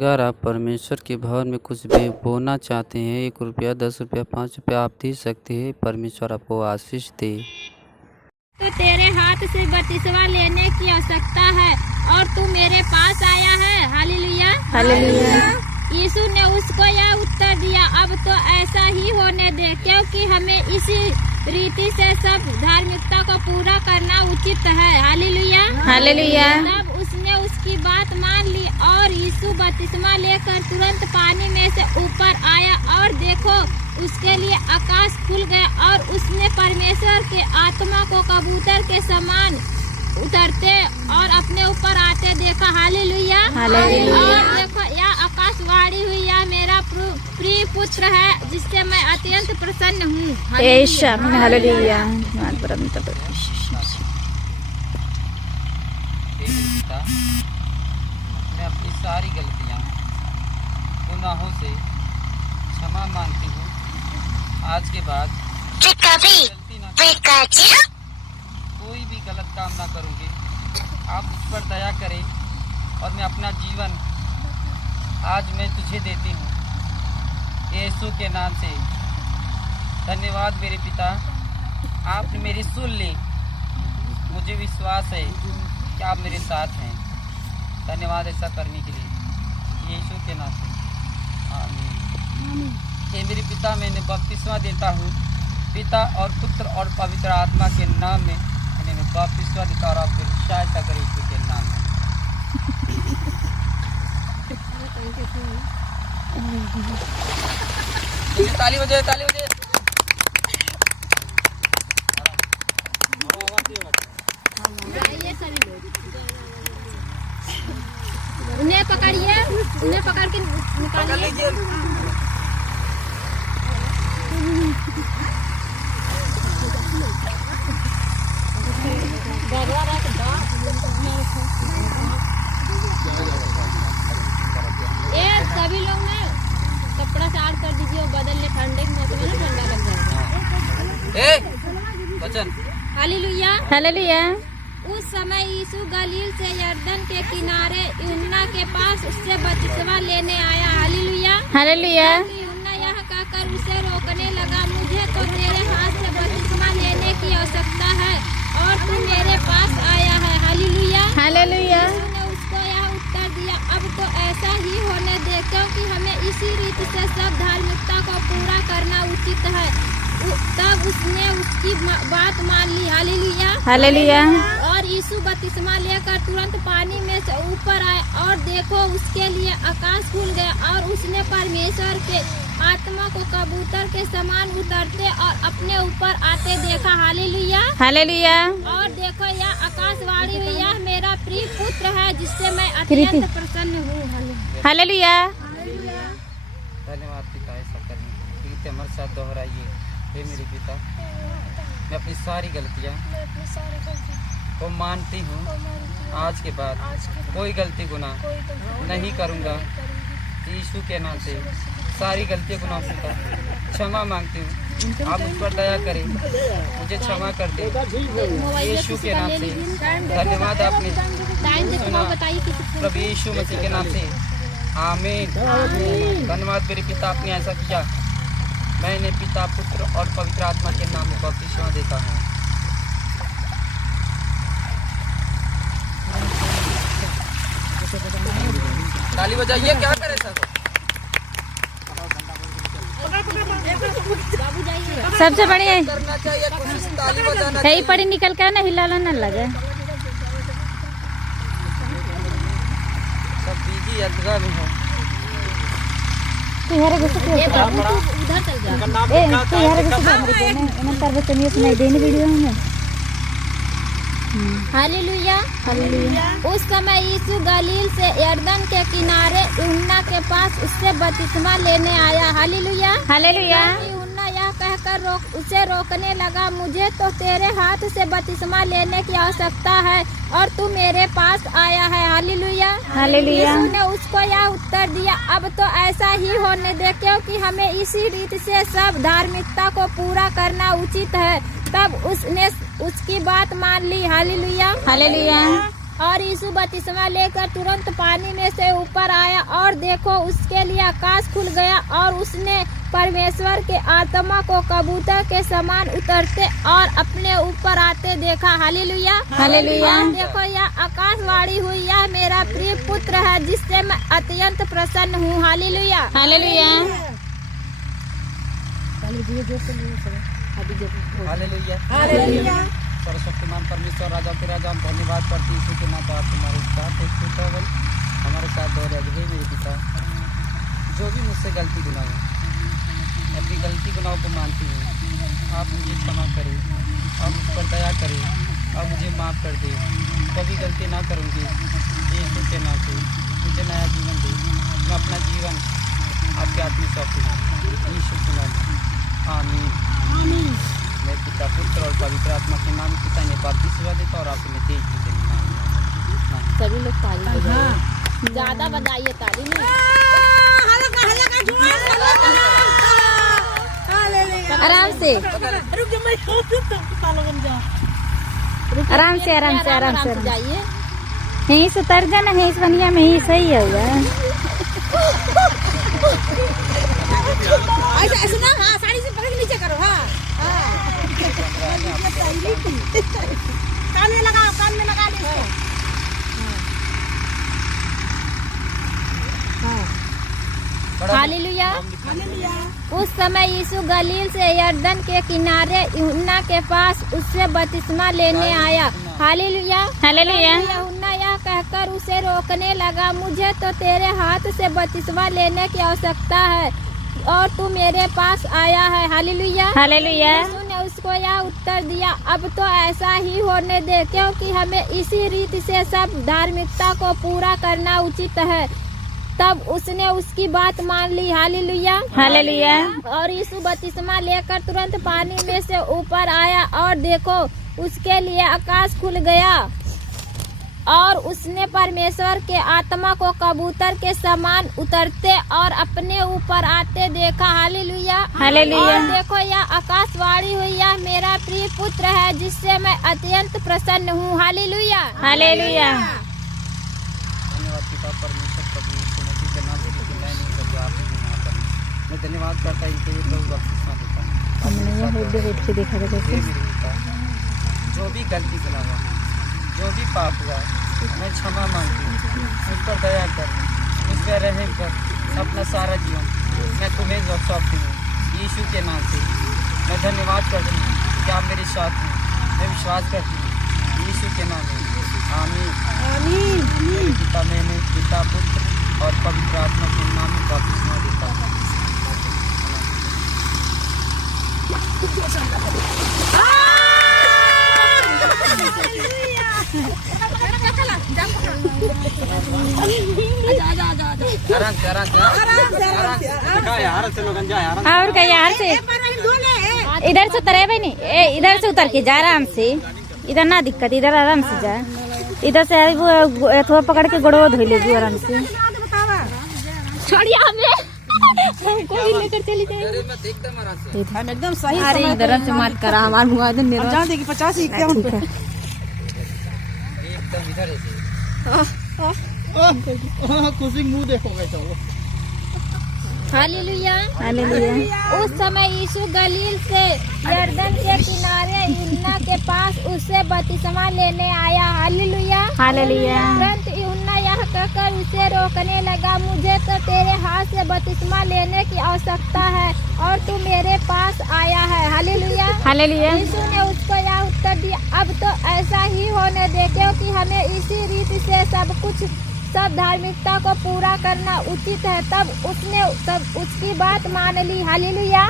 अगर आप परमेश्वर के भवन में कुछ भी बोना चाहते हैं, 1 रुपया, 10 रुपया, 5 रुपया आप दे सकते हैं। परमेश्वर आपको आशीष दे। तो तेरे हाथ से बपतिस्मा लेने की आवश्यकता है और तू मेरे पास आया है। Hallelujah, hallelujah. यीशु ने उसको यह उत्तर दिया, अब तो ऐसा ही होने दे, क्योंकि हमें इसी रीति से सब धार्मिकता को पूरा करना उचित है। Hallelujah, hallelujah. तब उसने उसकी बात मान ली और यीशु बपतिस्मा लेकर तुरंत पानी में से ऊपर आया और देखो उसके लिए आकाश खुल गया और उसने परमेश्वर के आत्मा को कबूतर के समान उतरते और अपने ऊपर आते देखा। Hallelujah, hallelujah. और देखो यह आकाशवाणी हुई, यह मेरा प्रिय पुत्र है जिससे मैं अत्यंत प्रसन्न हूँ। हालेलुया। मैं अपनी सारी गलतियाँ गुनाहों से क्षमा मांगती हूँ। आज के बाद गलती ना करूँ, कोई भी गलत काम ना करूँगी। आप उस पर दया करें और मैं अपना जीवन आज मैं तुझे देती हूँ यीशु के नाम से। धन्यवाद मेरे पिता, आपने मेरी सुन ली। मुझे विश्वास है कि आप मेरे साथ हैं। धन्यवाद ऐसा करने के लिए यीशु के नाम से, आमीन। हे मेरे पिता, मैंने बपतिस्मा देता हूँ पिता और पुत्र और पवित्र आत्मा के नाम में। मैंने बपतिस्मा देता और आप मेरी सहायता करें यीशु के नाम में। ताली बजाए, ताली बजाए। उन्हें पकड़िए, उन्हें पकड़ के निकालिए। ये सभी लोग ना कपड़ा चार कर दीजिए और बदल ले, ठंडे के मौसम में ठंडा लग जाएगा। वचन। Hallelujah, hallelujah. उस समय यीशु गलील से यरदन के किनारे यूहन्ना के पास उससे बपतिस्मा लेने आया। Hallelujah, hallelujah. यूहन्ना यह कहकर उसे रोकने लगा, मुझे तो तेरे हाथ से बपतिस्मा लेने की आवश्यकता है और तू मेरे पास आया है। Hallelujah, hallelujah. यीशु ने उसको यह उत्तर दिया, अब तो ऐसा ही होने दे, क्योंकि हमें इसी रीति से सब धार्मिकता को पूरा करना उचित है। तब उसने उसकी बात मान ली। Hallelujah, hallelujah. और यीशु बपतिस्मा लेकर तुरंत पानी में से ऊपर आए और देखो उसके लिए आकाश खुल गया और उसने परमेश्वर के आत्मा को कबूतर के समान उतरते और अपने ऊपर आते देखा। Hallelujah, hallelujah. और देखो यह आकाशवाणी हुई, यह मेरा प्रिय पुत्र है जिससे मैं अत्यंत प्रसन्न हूँ। हालेलुया। धन्यवाद पिता ऐसा करने के लिए। हमारे साथ दोहराइए। हे मेरे पिता, मैं अपनी सारी गलतियाँ को मानती हूँ। आज के बाद कोई गलती गुनाह नहीं करूँगा। यीशु के नाम से सारी गलतियाँ गुनाह से क्षमा मांगती हूँ। आप मुझ पर दया करें, मुझे क्षमा कर दें यीशु के नाम से। धन्यवाद आपने सुना प्रभु यीशु मसीह के नाम से, आमीन। धन्यवाद मेरे पिता, आपने ऐसा किया। मैंने पिता, पुत्र और पवित्र आत्मा के नाम में बपतिस्मा देता हूँ। ताली बजाइए। क्या करे सर? सबसे बढ़िया करना चाहिए कोशिश, ताली बजाना है ही पड़ी निकल के ना, हिलाना न लगे। सब बीजी अथवा में हो। उधर चल जा। देने वीडियो में। Hallelujah, hallelujah. उस समय यीशु गलील से यरदन के किनारे यूहन्ना के पास उससे बपतिस्मा लेने आया। Hallelujah, hallelujah. यूहन्ना यह कहकर उसे रोकने लगा, मुझे तो तेरे हाथ से बपतिस्मा लेने की आवश्यकता है और तू मेरे पास आया है। Hallelujah, hallelujah. यीशु ने उसको यह उत्तर दिया, अब तो ऐसा ही होने दे, क्योंकि हमें इसी रीति से सब धार्मिकता को पूरा करना उचित है। तब उसने उसकी बात मान ली। Hallelujah, hallelujah. और यीशु बपतिस्मा लेकर तुरंत पानी में से ऊपर आया और देखो उसके लिए आकाश खुल गया और उसने परमेश्वर के आत्मा को कबूतर के समान उतरते और अपने ऊपर आते देखा। Hallelujah hallelujah. देखो यह आकाशवाणी हुई, यह मेरा प्रिय पुत्र है जिससे मैं अत्यंत प्रसन्न हूँ। Hallelujah hallelujah. Hallelujah hallelujah. सर्वशक्तिमान परमेश्वर राजा के राजा, हम धन्यवाद करते यीशु के नाता आप हमारे साथ हो, हमारे साथ दो रहे मेरे पिता। जो भी मुझसे गलती गुनाह है, अपनी गलती गुनाह को मानती हूँ, आप मुझे क्षमा करें, आप मुझ पर दया करें, आप मुझे माफ़ कर दें। कभी गलती ना करूँगी, यीशु के नाते मुझे नया जीवन दे। मैं अपना जीवन आपके हाथ में सौंपूँ यीशु के नाम में। आमीन। मैं पिता पुत्र और पवित्र आत्मा के नाम पिता ने बात सेवा देता और आप में देख के नाम। सभी लोग ताली बजाइए, ज्यादा बजाइए ताली नहीं। आराम से आराम से आराम से आराम से जाइए। यहीं से उतर जाना, यहीं से बनिया में ही सही होगा। ऐसे ना, हाँ साड़ी से पकड़ के नीचे करो। हाँ कान में लगाओ, कान में लगा दो। हालेलुया। उस समय यीशु गलील से यरदन के किनारे यूहन्ना के पास उससे बपतिस्मा लेने आया। Hallelujah hallelujah. यूहन्ना यह कहकर उसे रोकने लगा, मुझे तो तेरे हाथ से बपतिस्मा लेने की आवश्यकता है और तू मेरे पास आया है। Hallelujah hallelujah. यीशु ने उसको यह उत्तर दिया, अब तो ऐसा ही होने दे, क्योंकि हमें इसी रीति से सब धार्मिकता को पूरा करना उचित है। तब उसने उसकी बात मान ली। Hallelujah hallelujah. और यीशु बपतिस्मा लेकर तुरंत पानी में से ऊपर आया और देखो उसके लिए आकाश खुल गया और उसने परमेश्वर के आत्मा को कबूतर के समान उतरते और अपने ऊपर आते देखा। Hallelujah hallelujah. और देखो यह आकाशवाणी हुई, यह मेरा प्रिय पुत्र है जिससे मैं अत्यंत प्रसन्न हूँ। Hallelujah hallelujah. धन्यवाद पिता परमेश्वर प्रभु यीशु मसीह के नाम से, क्योंकि मैं नहीं कर आप ही यहाँ पर। मैं धन्यवाद करता इनके लिए लोग बख्शिश देता हूँ। देखा था हे मेरे पिता, जो भी गलती गुनाह हुआ, जो भी पाप हुआ, मैं क्षमा मांगती हूँ। मुझ पर दया कर, मुझ पर रहम कर। अपना सारा जीवन मैं तुम्हें सौंपती हूँ यीशु के नाम से। मैं धन्यवाद करती हूँ कि आप मेरे साथ हैं। मैं विश्वास करती हूँ यीशु के नाम में। आमीन। पिता मैंने पिता पुत्र और पवित्र आत्मा के नाम में बपतिस्मा देता हूँ। और क्या यार से इधर से उतरे भाई नहीं, इधर से उतर के जा आराम से, इधर ना दिक्कत, इधर आराम से जा। इधर से वो थोड़ा पकड़ के गोड़ो धो लेगी आराम से। छोड़िए हमें, हमको भी लेकर चली जाएगी। हम एकदम सही अरे इधर से मत करा, हमारा मुँह एकदम मेरा जान देगी 50 एकदम इधर खुशी मुंह देखोगे तो। Hallelujah hallelujah. उस समय यीशु गलील से यरदन के किनारे यूहन्ना के पास उससे बपतिस्मा लेने आया। Hallelujah hallelujah. तुरंत यूहन्ना यह कहकर उसे रोकने लगा, मुझे तो तेरे हाथ से बपतिस्मा लेने की आवश्यकता है और तू मेरे पास आया है। Hallelujah hallelujah. यीशु ने उसको यह उत्तर दिया, अब तो ऐसा ही होने दे, क्योंकि हमें इसी रीति से सब धार्मिकता को पूरा करना उचित है। तब उसने उसकी बात मान ली। हालेलुया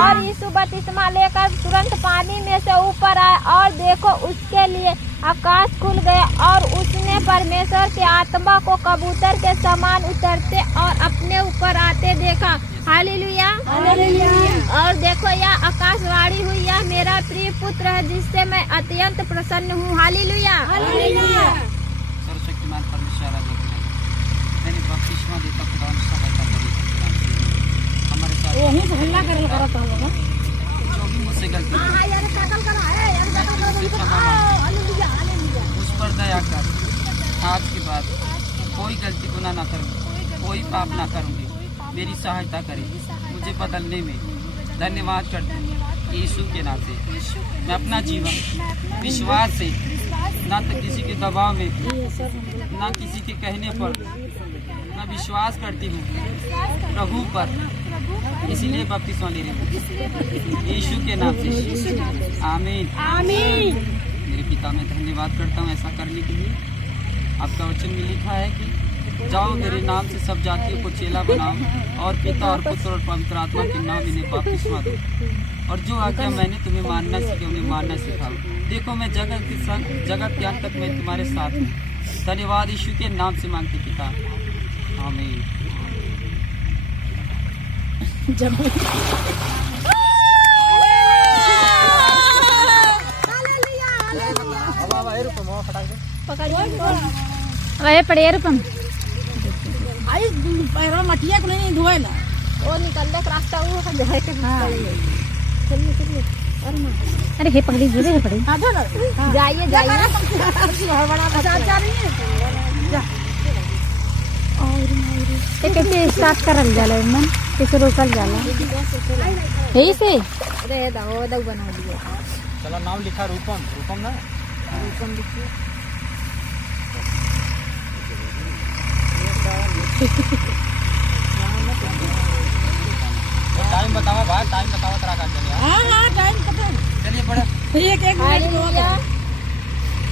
और यीशु बपतिस्मा लेकर तुरंत पानी में से ऊपर आया और देखो उसके लिए आकाश खुल गया और उसने परमेश्वर के आत्मा को कबूतर के समान उतरते और अपने ऊपर आते देखा। हालेलुया और देखो यह आकाशवाणी हुई, यह मेरा प्रिय पुत्र है जिससे मैं अत्यंत प्रसन्न हूँ। हालेलुया सर्वशक्तिमान परमेश्वर मैंने बपतिस्मा देता खुदा सहायता करी हमारे साथ। जो भी मुझसे गलती उस पर दया कर, कोई पाप ना करूँगी। मेरी सहायता करें मुझे बदलने में। धन्यवाद करते हैं यीशु के नाम से। मैं अपना जीवन विश्वास से, ना तो किसी के दबाव में, ना किसी के कहने पर, मैं विश्वास करती हूँ प्रभु पर, इसीलिए बपतिस्मा ले रही हूँ यीशु के नाम से। आमीन आमीन। मेरे पिता, मैं धन्यवाद करता हूँ ऐसा करने के लिए। आपका वचन में लिखा है कि जाओ मेरे नाम से सब जातियों को चेला बनाओ और पिता और पुत्र और पवित्र आत्मा के नाम इन्हें बपतिस्मा दो, और जो आज्ञा मैंने तुम्हें मानना सीखे उन्हें मानना सिखाओ। देखो मैं जगत के संग जगत के अंत तक मैं तुम्हारे साथ हूँ। धन्यवाद यीशु के नाम से मांगते पिता, आमीन। वह पड़े रूपम आई पैरों मटिया को नहीं धोए ला। वो निकलने का रास्ता वो है जहाँ के चलिए चलिए। अरे हे पकड़ी गिरे हे पड़ी हाँ धो ला। जाइए जाइए। बड़ा बचा रही है। ये कैसे स्टार्ट करल जाला मन, कैसे रोकल जाला यही से। अरे दाओ दाऊ बना दिया। चलो नाम लिखा रूपम, रूपम ना रूपम लिखिए। टाइम बताओ भाई, टाइम बताओ तेरा का चलिए। हाँ हाँ टाइम पता है। चलिए बड़ा एक एक हालेलुया।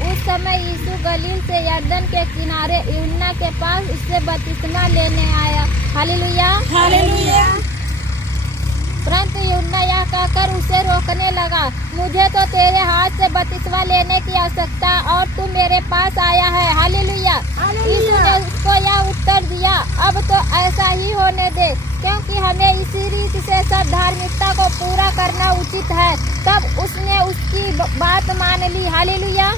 उस समय यीशु गलील से यरदन के किनारे यूहन्ना के पास उससे बपतिस्मा लेने आया। Hallelujah hallelujah. परंतु यूहन्ना यह कहकर उसे रोकने लगा, मुझे तो तेरे हाथ से बपतिस्मा लेने की आवश्यकता और तू मेरे पास आया है। हालेलुया। यीशु ने उसको यह उत्तर दिया, अब तो ऐसा ही होने दे, क्योंकि हमें इसी रीति से सब धार्मिकता को पूरा करना उचित है। तब उसने उसकी बात मान ली। हालेलुया।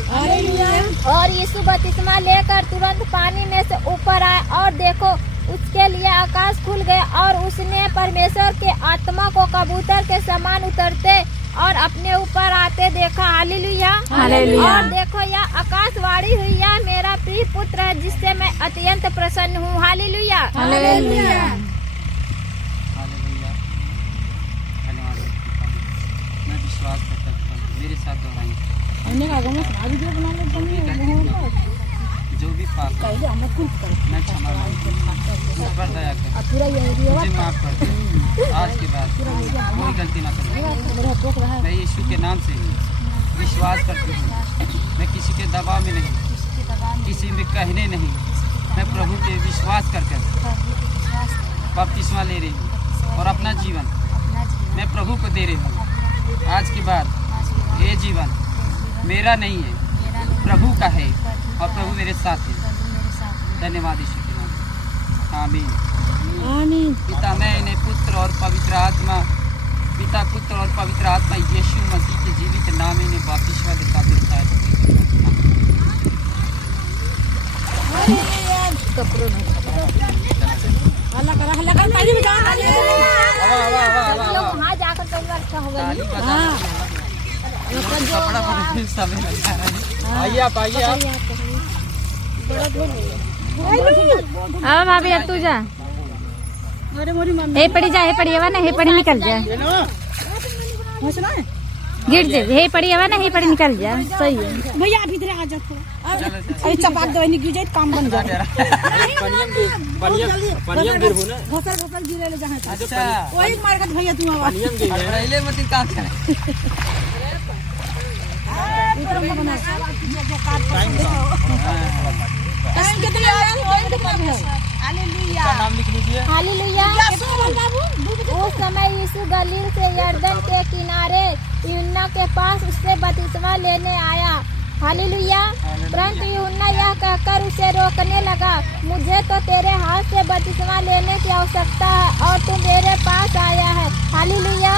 और यीशु बपतिस्मा लेकर तुरंत पानी में से ऊपर आया, और देखो उसके लिए आकाश खुल गया और उसने परमेश्वर के आत्मा को कबूतर के समान उतरते और अपने ऊपर आते देखा। हालेलुया। और देखो यह आकाशवाणी हुई, यह मेरा प्रिय पुत्र है जिससे मैं अत्यंत प्रसन्न हूँ। हालेलुया। हालेलुया। धन्यवाद मैं विश्वास करता हूँ। मेरे साथ दोहराएंगे। जो भी पाप है मैं क्षमा मांगता हूँ। मुझ पर दया कर, मुझे माफ कर दे। आज के बाद कोई गलती ना करूँ। मैं यीशु के नाम से विश्वास करती हूँ। मैं किसी के दबाव में नहीं, किसी में कहने नहीं, मैं प्रभु के विश्वास करके बपतिस्मा ले रही हूँ और अपना जीवन मैं प्रभु को दे रही हूँ। आज के बाद ये जीवन मेरा नहीं है, प्रभु का है और प्रभु मेरे साथ है। धन्यवाद यीशु के नाम। आमीन आमीन। पिता मैं इन्हें पुत्र और पवित्र आत्मा, पिता पुत्र और पवित्र आत्मा यीशु मसीह के जीवित नाम इन्हें बपतिस्मा देता फिरता है। वहाँ जाकर तो अच्छा होगा। आइए आप, आइए आप। अब भाभी अब तू जा। हे पड़ी जा, हे पड़ी हवा ना, हे पड़ी निकल जा, गिर जा। हे पड़ी हवा ना, हे पड़ी निकल जा। सही है भैया आप इधर आ जाओ। अरे चपाक दो, गिर जाए काम बन जाए। घोसल गिरे ले जहाँ वही मार कर भैया तू आवाज टाइम कितने नाम लिख लीजिए। हालेलुया। उस समय यीशु गलील से यरदन के किनारे यूहन्ना के पास उससे बपतिस्मा लेने आया। हालेलुया। परंतु यूहन्ना यह कहकर उसे रोकने लगा, मुझे तो तेरे हाथ से बपतिस्मा लेने की आवश्यकता है और तू मेरे पास आया है। हालेलुया।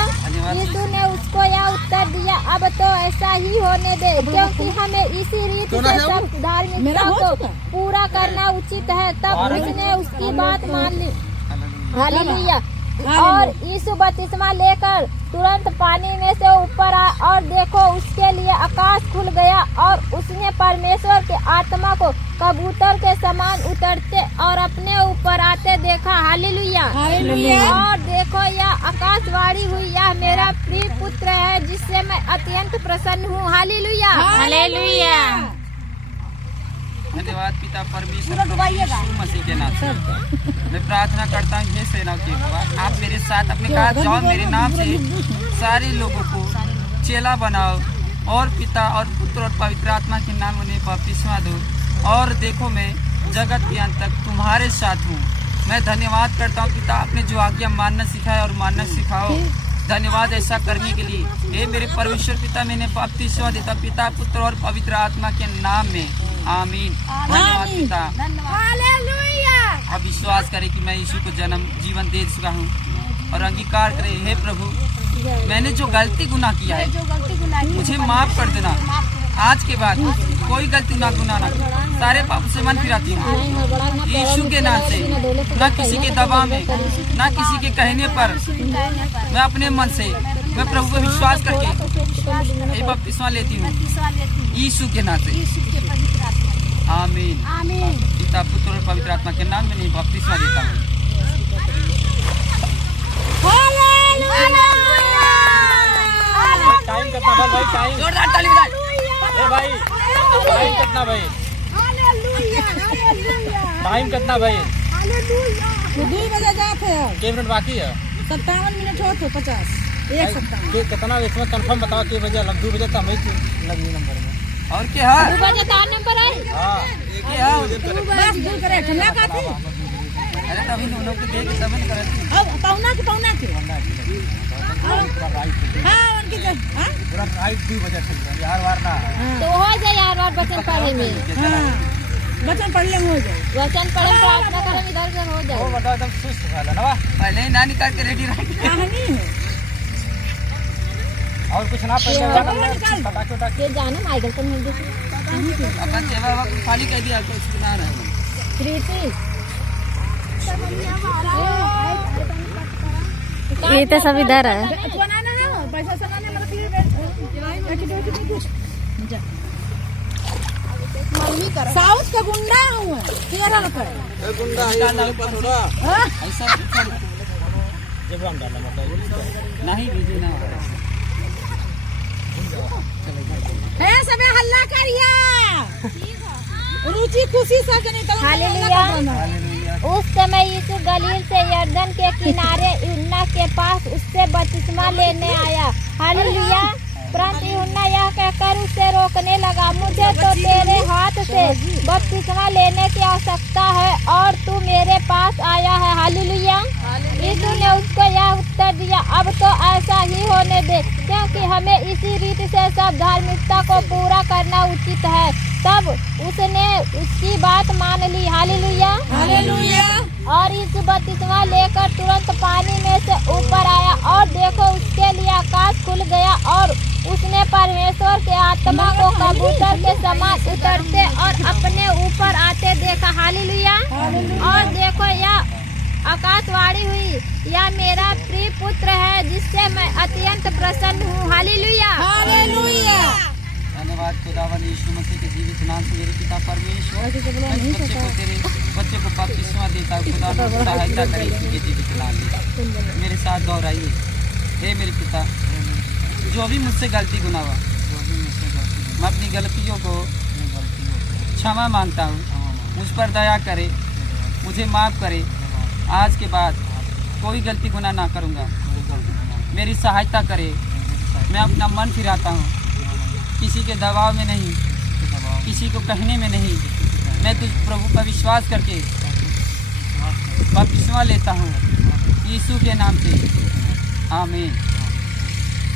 यीशु ने उसको यह उत्तर दिया, अब तो ऐसा ही होने दे, क्योंकि हमें इसी रीति से सब धार्मिकता को पूरा करना उचित है। तब उसने उसकी बात मान ली। हालेलुया। और यीशु बपतिस्मा लेकर तुरंत पानी में से ऊपर आया और देखो उसके लिए आकाश खुल गया और उसने परमेश्वर के आत्मा को कबूतर के समान उतरते और अपने ऊपर आते देखा। हालेलुया। और देखो यह आकाशवाणी हुई, यह मेरा प्रिय पुत्र है जिससे मैं अत्यंत प्रसन्न हूँ। हालेलुया। हालेलुया। धन्यवाद पिता परमेश्वर प्रभु यीशु मसीह के नाम से मैं प्रार्थना करता हूँ। हे सेना के भगवान, आप मेरे साथ अपने कहा जाओ मेरे नाम से सारे लोगों को चेला बनाओ और पिता और पुत्र और पवित्र आत्मा के नाम उन्हें बपतिस्मा दो। और देखो मैं जगत के अंत तक तुम्हारे साथ हूँ। मैं धन्यवाद करता हूँ पिता, आपने जो आज्ञा मानना सिखाया और मानना सिखाओ। धन्यवाद ऐसा करने के लिए। हे मेरे परमेश्वर पिता, मैंने बपतिस्मा देता पिता पुत्र और पवित्र आत्मा के नाम में। आमीन। धन्यवाद पिता। अब विश्वास करें कि मैं यीशु को जन्म जीवन दे चुका हूँ और अंगीकार करें। हे प्रभु, मैंने जो गलती गुनाह किया है मुझे माफ कर देना। आज के बाद कोई गलती गुनाह ना करूं। सारे पाप से मन फिराती हूँ यीशु के नाम से। न किसी के दबाव में, न किसी के कहने पर, मैं अपने मन से मैं प्रभु पर विश्वास करके बपतिस्मा लेती हूँ यीशु के नाम से। आमीन। पिता पुत्र और पवित्र आत्मा के नाम में बपतिस्मा देता हूँ। टाइम कितना भाई? टाइम जोरदार ताली बजाएं। ए भाई, टाइम कितना भाई? टाइम कितना भाई? 2 बजे जाते हैं। कितने मिनट बाकी है? 57 मिनट होते 50 एक 57। कितना इसमें कंफर्म बताओ कि बजे लग 2 बजे तो हमें लगी नंबर में। और क्या है? 2 बजे तार नंबर है। हाँ बस दूर करे ठंडा खाती। अरे तभी दोनों को देख तब न करे। अब पौना के हाँ उनकी हाँ पूरा राइट 2 बजे चलते यार वार ना। तो हो जाए यार बार वचन पढ़े में। हाँ बचन पढ़ ले हो जाए। वचन पढ़े प्रार्थना करें इधर उधर हो वो जाए। बताओ एकदम सुस्त वाला ना। पहले ही ना निकाल के रेडी रह। कहानी है और कुछ ना पहले पता छोटा ये जानो माइकल को मिल गई अपन सेवा को खाली कर दिया कुछ बना रहा है। प्रीति ये तो सब इधर है। पैसा सनाने साउथ का गुंडा हूँ। 13 रुपए गुंडा ऐसा जब हम डालना मतलब नहीं बीजी ना है सबे हल्ला करिया। रुचि खुशी से नहीं तो हालेलुया। उस समय यीशु गलील से यरदन के किनारे यूहन्ना के पास उससे बपतिस्मा लेने आया। हालेलुया। परंतु यूहन्ना यह कहकर उसे रोकने लगा, मुझे तो तेरे हाथ से बपतिस्मा लेने की आवश्यकता है और तू मेरे पास आया है। हालेलुया। यीशु ने उसको यह उत्तर दिया, अब तो ऐसा ही होने दे, क्योंकि हमें इसी रीति से सब धार्मिकता को पूरा करना उचित है। तब उसने उसकी बात मान ली। हालेलुया। और यीशु बपतिस्मा लेकर तुरंत पानी में से ऊपर आया और देखो उसके लिए आकाश खुल गया और उसने परमेश्वर के आत्मा को कबूतर के समान उतरते और अपने ऊपर आते देखा। हालेलुया। और देखो यह आकाशवाणी हुई, यह मेरा प्रिय पुत्र है जिससे मैं अत्यंत प्रसन्न हूँ। हालेलुया। धन्यवाद खुदावन यीशु मसीह के जीवित नाम से मेरे पिता परमेश्वर तेरे बच्चे को बपतिस्मा देता खुदा सहायता करे यीशु के जीवित नाम में। मेरे साथ दोहराइए। हे मेरे पिता, जो भी मुझसे गलती गुनाह हुआ मैं अपनी गलतियों को क्षमा मांगता हूँ। मुझ पर दया करे, मुझे माफ़ करे। आज के बाद कोई गलती गुनाह ना करूँगा। मेरी सहायता करे। मैं अपना मन फिराता हूँ, किसी के दबाव में नहीं, किसी को कहने में नहीं। मैं तुझ प्रभु पर विश्वास करके बपतिस्मा लेता हूँ यीशु के नाम से। आमीन।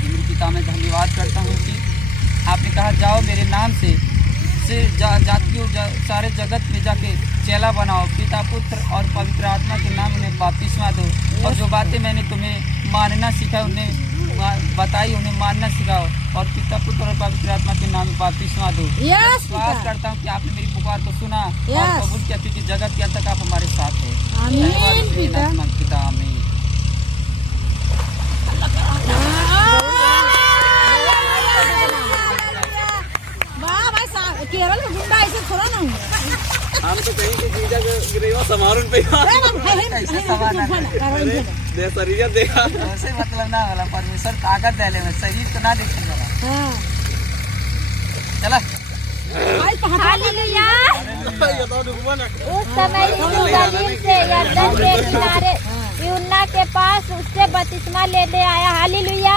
मेरे पिता, मैं धन्यवाद करता हूँ कि आपने कहा जाओ मेरे नाम से जातियों सारे जगत में जाके चेला बनाओ, पिता पुत्र और पवित्र आत्मा के नाम उन्हें बपतिस्मा दो। और जो बातें मैंने तुम्हें मानना सिखाई उन्हें बताई, उन्हें मानना सिखाओ और पिता पुत्र और पवित्र आत्मा के नाम में बपतिस्मा दो। विश्वास करता हूँ कि आपने मेरी पुकार को सुना और कबूल किया, क्योंकि जगत के अंत तक आप हमारे साथ हैं। आमीन पिता। आमीन। केरल में गुंडा ऐसे थोड़ा ना हुआ। हम तो कहीं की चीज़ गिरेगा समारोह पे शरीर देखा वैसे मतलब ना वाला परमेश्वर ताकत देले में शरीर तो ना दिखने वाला। हाँ चला हालेलुया। उस समय यीशु गलील से यरदन के किनारे यूहन्ना के पास उससे बपतिस्मा लेने आया। हालेलुया।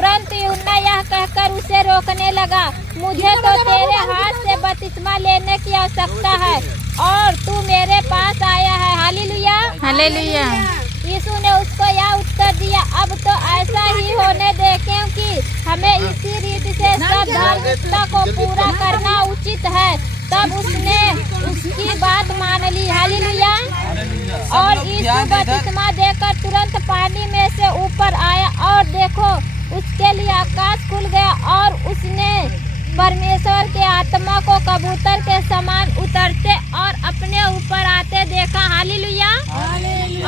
परंतु यूहन्ना यह कहकर उसे रोकने लगा, मुझे तो तेरे हाथ से बपतिस्मा लेने की आवश्यकता है और तू मेरे पास आया है। हालेलुया। हालेलुया। यीशु ने उसको यह उत्तर दिया, अब तो ऐसा ही होने दे, क्योंकि हमें इसी रीति से सब धार्मिकता को पूरा करना उचित है। तब उसने उसकी बात मान ली। हालेलुया। और यीशु बपतिस्मा देकर तुरंत पानी में से ऊपर आया और देखो उसके लिए आकाश खुल गया और उसने परमेश्वर के आत्मा को कबूतर के समान उतरते और अपने ऊपर आते देखा। हालेलुया।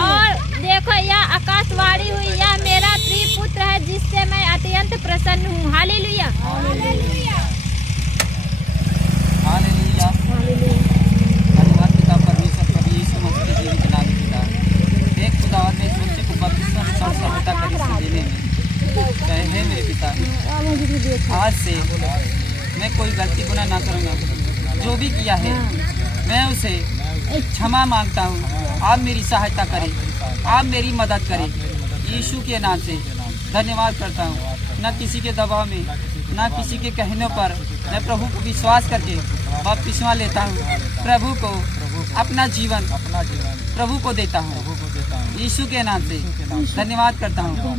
और देखो यह आकाशवाणी हुई, यह मेरा प्रिय पुत्र है जिससे मैं अत्यंत प्रसन्न हूँ। हालेलुया। हालेलुया। धन्यवाद पिता परमेश्वर प्रभु यीशु मसीह के जीवित नाम में पिता। देख खुदावंद ने इस बच्चे को बपतिस्मा के साथ सहायता करी से देने में कहे हे मेरे पिता, आज से मैं कोई गलती गुनाह ना करूँगा। जो भी किया है मैं उसे क्षमा मांगता हूँ। आप मेरी सहायता करें, आप मेरी मदद करें। यीशु के नाम से धन्यवाद करता हूँ। न किसी के दबाव में, न किसी के कहने पर मैं प्रभु को विश्वास करके बपतिस्मा लेता हूँ। प्रभु को अपना जीवन प्रभु को देता हूँ। यीशु के नाम से धन्यवाद करता हूँ।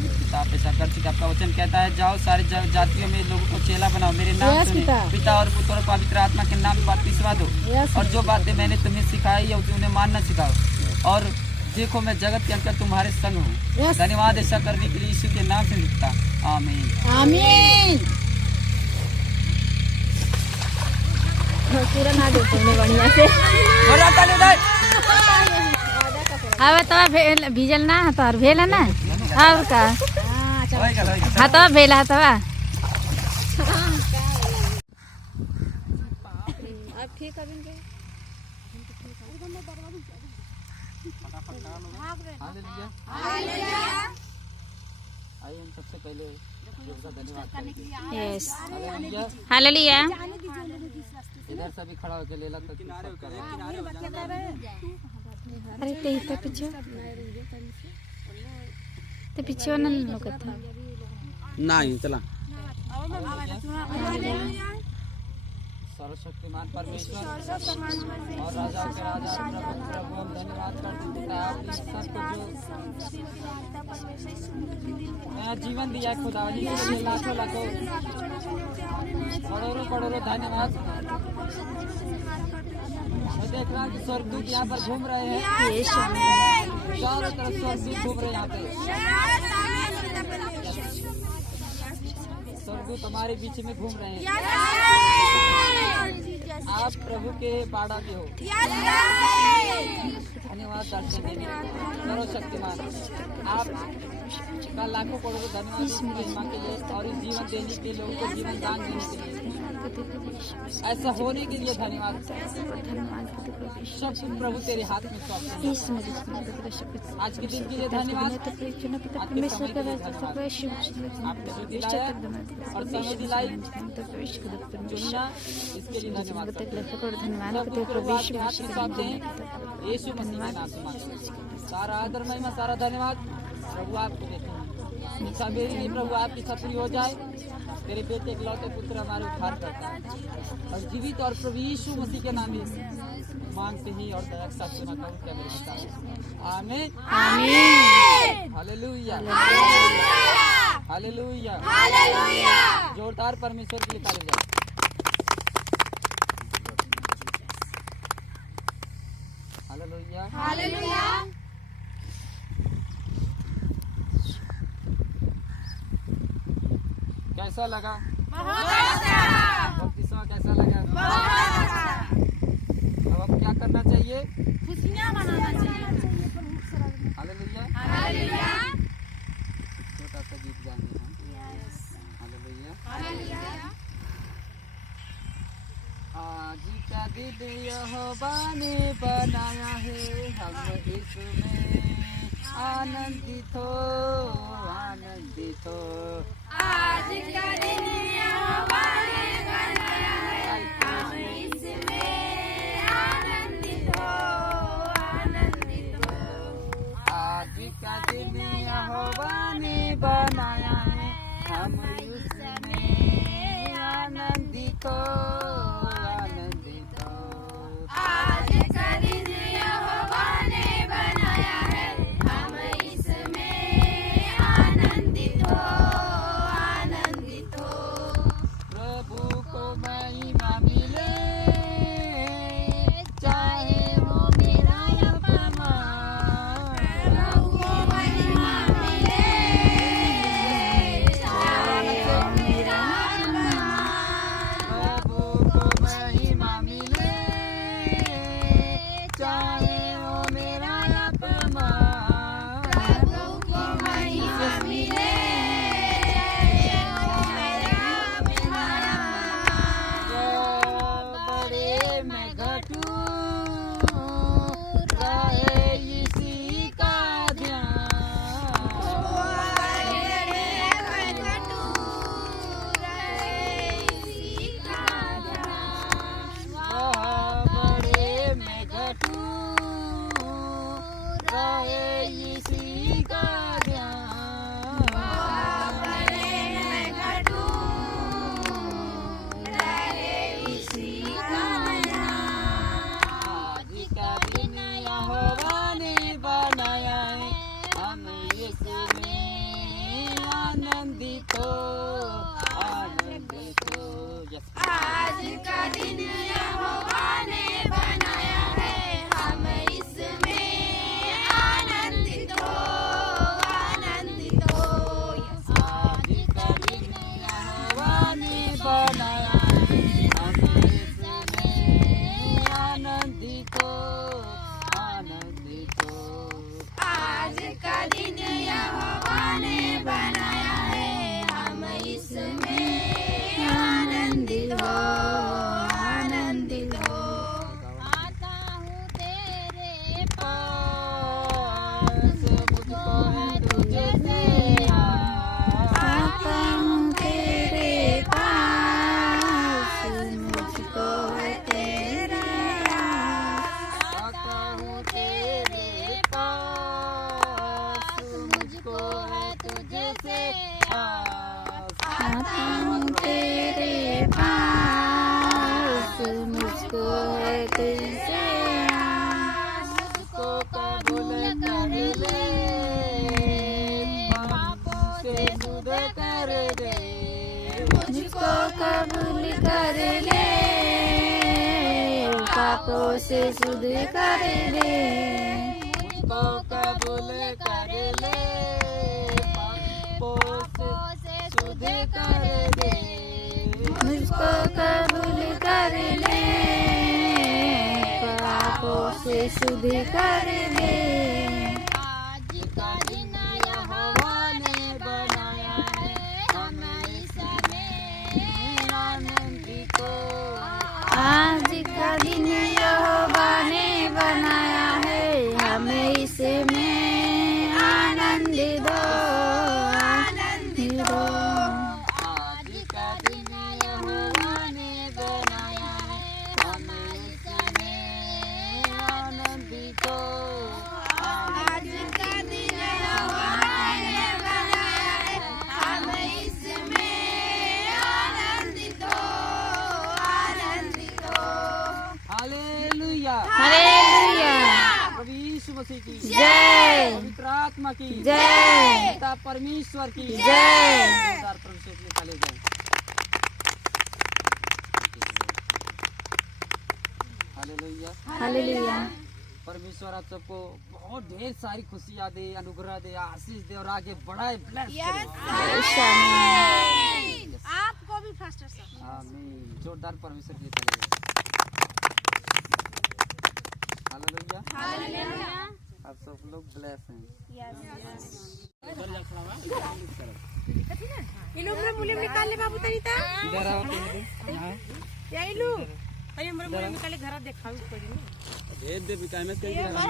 पिता ऐसा कर चुके आपका वचन कहता है, जाओ सारे जातियों में लोगों को चेला बनाओ, मेरे नाम सुने। पिता और पुत्र और पवित्र आत्मा के नाम बपतिस्मा दो और जो बातें मैंने तुम्हें सिखाई है उन्हें मानना सिखाओ। और देखो मैं जगत के अंदर तुम्हारे संग हूँ। धन्यवाद ऐसा करने के लिए यीशु के नाम से लिखता। आमीन आमीन। पूरा ना देते बढ़िया से। हवा तो भीजल ना है तो भेल है ना और का हाँ तो भेल है तो आइए हम सबसे पहले धन्यवाद यस। हालेलुया। इधर सभी खड़ा होकर लेला तो अरे ते पीछे ना लोकत था नहीं चला। सर्वशक्तिमान परमेश्वर और राजा के राजा प्रभु प्रभु हम धन्यवाद करते हैं। आपने सबको जो नया जीवन दिया खुदावंदी के लिए लाखों लाखों करोड़ों करोड़ों धन्यवाद। मैं देख रहा हूँ कि स्वर्गदूत यहाँ पर घूम रहे हैं, चारों तरफ स्वर्गदूत घूम रहे हैं। यहाँ पे स्वर्गदूत हमारे बीच में घूम रहे हैं। आप प्रभु के बाड़ा में हो। धन्यवाद दर्शन देने सर्वशक्तिमान आप का लाखों करोड़ों धन्यवाद इस महिमा के लिए और इस जीवन देने के लोगों को जीवन दान देने के लिए, ऐसा होने के लिए धन्यवाद। सब प्रभु तेरे हाथ में सौंपते हैं। आज के दिन के लिए धन्यवाद। आपने जो दिलाया और समय दिलाई चुनना, इसके लिए धन्यवाद। प्रभु आपके हाथ में सौंपते हैं। यीशु मसीह के नाम से मांगते। सारा आदर महिमा सारा धन्यवाद प्रभु आपको देते हैं। इच्छा मेरी नहीं प्रभु आपकी छतरी हो जाए। तेरे बेटे इकलौते पुत्र हमारे उद्धार करता है और जीवित और प्रभु यीशु मसीह के नाम में मांगते ही और दया साथ सुना करूँ क्या मेरे साथ। आमीन आमीन। Hallelujah hallelujah hallelujah. जोरदार परमेश्वर के लिए ताली बजाओ। Hallelujah hallelujah. कैसा लगा? बपतिस्मा कैसा लगा? अब क्या करना चाहिए? खुशियाँ मनाना चाहिए। Hallelujah hallelujah. छोटा सा गीत गाएंगे हम। Hallelujah hallelujah. आज का दिन यहोवा ने बनाया है, हम इसमें आनंदित हो, आनंदित हो। आज का दिन यहोवा ने बनाया है, हम इसमें आनंदित हो, आनंदित हो। आज का दिन यहोवा ने बनाया है, हम इसमें आनंदित हो, आनंदित हो। आज का दिन यहोवा ने बनाया है, हम इसमें आनंदित हो, आनंदित हो। प्रभु को महिमा मिले, चाहे वो मेरा अपमान। प्रभु को महिमा मिले, चाहे वो मेरा अपमान। प्रभु को महिमा मिले, चाहे वो मेरा अपमान। प्रभु को महिमा मिले, चाहे वो मेरा अपमान। बड़े मैं घटूं, रहे इसी का ध्यान। बड़े मैं घटूं, रहे इसी का ध्यान। आज का दिन यहोवा ने बनाया है, हम इसमें आनंदित हो, आनंदित हो। आज का दिन यहोवा ने बनाया है, हम इसमें आनंदित हो, आनंदित हो। आज का दिन यहोवा ने बनाया है, हम इसमें आनंदित हो, आनंदित हो। आज का दिन यहोवा ने बनाया है, हम इसमें आनंदित हो, आनंदित हो। आता हूँ तेरे पास, मुझको है तुझे से आता हूँ तेरे पास, मुझको है तेरा आता हूँ तेरे पास, मुझको है तुझे से आस। आता हूँ तेरे पास, मुझको है तुझसे आस। मुझको कबूल कर ले, पापों से शुद्ध कर दे। मुझको कबूल कर ले, पापों से शुद्ध कर दे। मुझको कबूल कर ले, पापों से शुद्ध कर दे। मुझको कबूल कर ले, पापों से शुद्ध कर दे। आज का दिन यहोवा ने बनाया है, हम इसमें आनंदित हो। आज का दिन यहोवा ने बनाया है, हम इसमें आनंदित हो, आनंदित हो। आज का दिन यहोवा ने बनाया है, हम इसमें आनंदित हो। आज का दिन यहोवा ने बनाया है, हम इसमें आनंदित हो, आनंदित हो। हालेलुया। हालेलुया। प्रभु यीशु मसीह की जय। पवित्र आत्मा की जय। पिता परमेश्वर की जय। जोरदार परमेश्वर के लिए चले जाए। हालेलुया। हालेलुया। परमेश्वर आप सबको बहुत ढेर सारी खुशियाँ दे, अनुग्रह दे, आशीष दे और आगे बढ़ाए, ब्लेस करे। आपको भी फास्टर सर। आमीन। जोरदार परमेश्वर के लिए चले जाए। हालेलुया। आप सब लोग ब्लेस हैं। इलू में मुली निकाल ले बाबू तरीता इधर आओ। हाँ। या इलू अरे मेरे मुंह में घर देखा भेज दे बिकाई में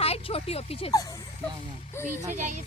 हाइट छोटी हो पीछे ना, ना। पीछे जाइए